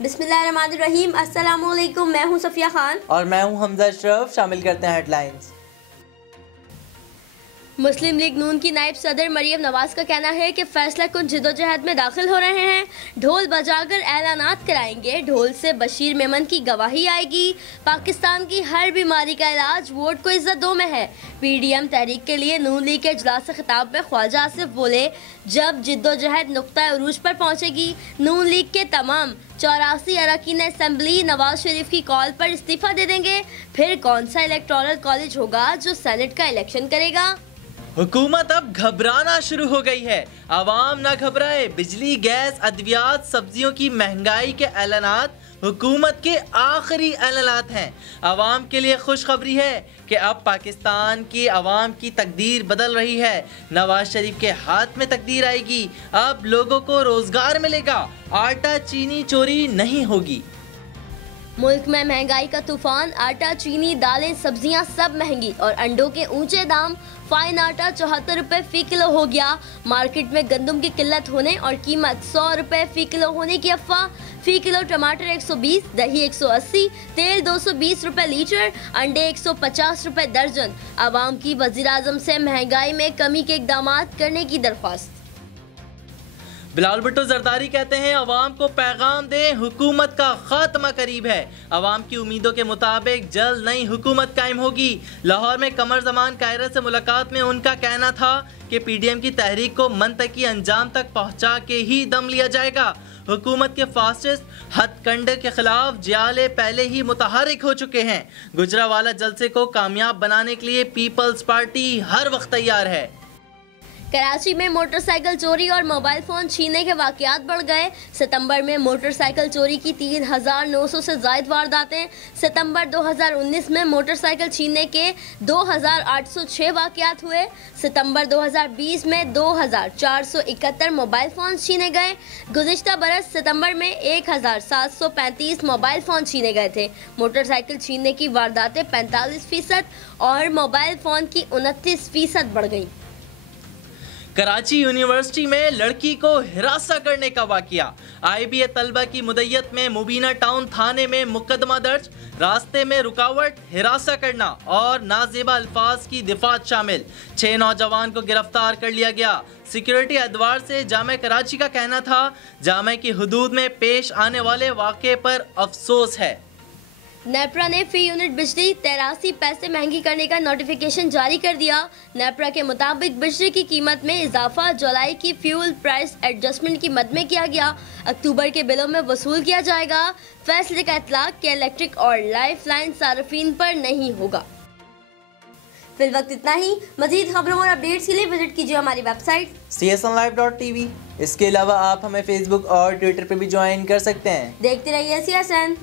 बिस्मिल्लाहिर्रहमानिर्रहीम। अस्सलामुअलैकुम। मैं हूं सफिया खान और मैं हूं हमजा अशरफ। शामिल करते हैं हेडलाइंस। मुस्लिम लीग नून की नायब सदर मरियम नवाज का कहना है कि फैसला कुन जिदोजहद में दाखिल हो रहे हैं, ढोल बजाकर ऐलानात कराएंगे, ढोल से बशीर मेमन की गवाही आएगी, पाकिस्तान की हर बीमारी का इलाज वोट को इज्जत दो में है। पीडीएम तहरीक के लिए नून लीग के इजलास खिताब में ख्वाजा आसिफ बोले, जब जिद्दोजहद नुक्ता उरूज पर पहुंचेगी, नून लीग के तमाम 84 अरकान असम्बली नवाज शरीफ की कॉल पर इस्तीफा दे देंगे, फिर कौन सा इलेक्टोरल कॉलेज होगा जो सेनेट का इलेक्शन करेगा। हुकूमत अब घबराना शुरू हो गई है, आवाम ना घबराए। बिजली, गैस, अद्वियात, सब्जियों की महंगाई के ऐलानात हुकूमत के आखिरी ऐलानात हैं। आवाम के लिए खुशखबरी है कि अब पाकिस्तान की आवाम की तकदीर बदल रही है। नवाज शरीफ के हाथ में तकदीर आएगी। अब लोगों को रोजगार मिलेगा, आटा चीनी चोरी नहीं होगी। मुल्क में महंगाई का तूफान, आटा, चीनी, दालें, सब्जियां सब महंगी और अंडों के ऊंचे दाम। फाइन आटा 74 रुपये फ़ी किलो हो गया। मार्केट में गंदम की किल्लत होने और कीमत 100 रुपये फ़ी किलो होने की अफवाह। फ़ी किलो टमाटर 120, दही 180, तेल 220 रुपये लीटर, अंडे 150 रुपये दर्जन। आवाम की वज़ीर आज़म से महंगाई में कमी के इक़दाम करने की दरख्वास्त। बिलावल भुट्टो जरदारी कहते हैं, अवाम को पैगाम दें, हुकूमत का खात्मा करीब है। अवाम की उम्मीदों के मुताबिक जल्द नई हुकूमत कायम होगी। लाहौर में कमर जमान कायरा से मुलाकात में उनका कहना था कि पीडीएम की तहरीक को मंतकी अंजाम तक पहुंचा के ही दम लिया जाएगा। हुकूमत के फासिस्ट हथकंडे के खिलाफ जियाले पहले ही मुतहरिक हो चुके हैं। गुजरावाला जलसे को कामयाब बनाने के लिए पीपल्स पार्टी हर वक्त तैयार है। कराची में मोटरसाइकिल चोरी और मोबाइल फ़ोन छीनने के वाक़यात बढ़ गए। सितंबर में मोटरसाइकिल चोरी की 3,900 से ज़ायद वारदातें। सितंबर 2019 में मोटरसाइकिल छीनने के 2,806 वाक़यात हुए। सितंबर 2020 में 2,471 मोबाइल फ़ोन छीने गए। गुज़िश्ता बरस सितंबर में 1,735 मोबाइल फ़ोन छीने गए थे। मोटरसाइकिल छीनने की वारदातें 45% और मोबाइल फ़ोन की 29% बढ़ गई। कराची यूनिवर्सिटी में लड़की को हिरासा करने का वाकया। IBA तलबा की मुद्दत में मुबीना टाउन थाने में मुकदमा दर्ज। रास्ते में रुकावट, हिरासा करना और नाजेबा अल्फाज की दिफात शामिल। 6 नौजवान को गिरफ्तार कर लिया गया। सिक्योरिटी एतबार से जामे कराची का कहना था, जामे की हुदूद में पेश आने वाले वाक़े पर अफसोस है। नेपरा ने फी यूनिट बिजली 83 पैसे महंगी करने का नोटिफिकेशन जारी कर दिया। नेपरा के मुताबिक बिजली की कीमत में इजाफा जुलाई की फ्यूल प्राइस एडजस्टमेंट की मद में किया गया, अक्टूबर के बिलों में वसूल किया जाएगा। फैसले का इतलाक के इलेक्ट्रिक और लाइफ लाइन सार्फिन पर नहीं होगा। फिल वक्त इतना ही। मजीद खबरों और अपडेट्स के लिए विजिट कीजिए हमारी वेबसाइट csnlive.tv। इसके अलावा आप हमें फेसबुक और ट्विटर पर भी ज्वाइन कर सकते हैं। देखते रहिए CSN।